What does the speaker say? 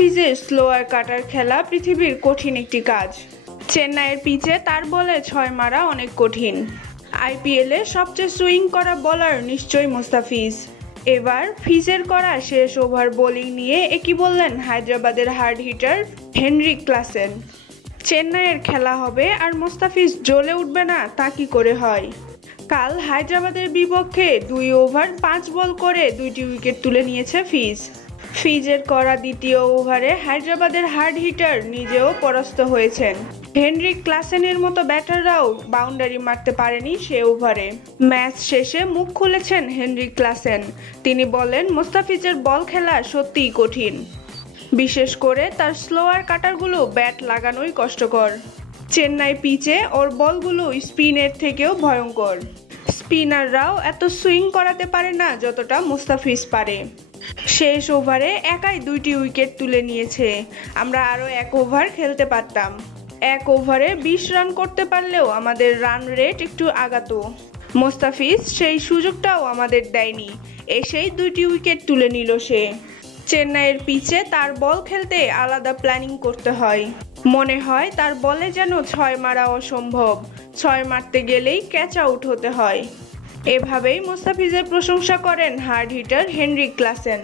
মুস্তাফিজের স্লোয়ার কাটার খেলা পৃথিবীর কঠিন একটি কাজ। চেন্নাইয়ের পিচে তার বলে 6 মারা অনেক কঠিন। আইপিএলে সবচেয়ে সুইং করা বোলার নিশ্চয়ই মুস্তাফিজ। এবার ফিজের করা শেষ ওভার বোলিং নিয়ে একই বললেন হায়দ্রাবাদের হার্ড হিটার হেনরিক ক্লাসেন। চেন্নাইয়ের খেলা হবে আর মুস্তাফিজ জ্বলে উঠবে না তা কি করে হয়। কাল হায়দ্রাবাদের বিপক্ষে 2 ওভার 5 বল করে 2টি উইকেট তুলে নিয়েছে ফিজের করা দ্বিতীয় ওভারে হায়দ্রাবাদের হার্ড হিটার নিজেও পরাস্ত হয়েছেন। হেনরিক ক্লাসেনের মতো ব্যাটাররাও বাউন্ডারি মারতে পারেনি সে ওভারে। ম্যাচ শেষে মুখ খুলেছেন হেনরিক ক্লাসেন। তিনি বলেন, মুস্তাফিজের বল খেলা সত্যিই কঠিন, বিশেষ করে তার স্লোয়ার কাটারগুলো ব্যাট লাগানোই কষ্টকর। চেন্নাই পিচে ওর বলগুলো স্পিনের থেকেও ভয়ঙ্কর। স্পিনাররাও এত সুইং করাতে পারে না যতটা মুস্তাফিজ পারে। শেষ ওভারে একাই 2টি উইকেট তুলে নিয়েছে। আমরা আরও 1 ওভার খেলতে পারতাম। 1 ওভারে 20 রান করতে পারলেও আমাদের রান রেট একটু আগাতো। মুস্তাফিজ সেই সুযোগটাও আমাদের দেয়নি, এসেই 2টি উইকেট তুলে নিল সে। চেন্নাইয়ের পিচে তার বল খেলতে আলাদা প্ল্যানিং করতে হয়। মনে হয় তার বলে যেন 6 মারা অসম্ভব, 6 মারতে গেলেই ক্যাচ আউট হতে হয়। এভাবেই মুস্তাফিজের প্রশংসা করেন হার্ড হিটার হেনরিক ক্লাসেন।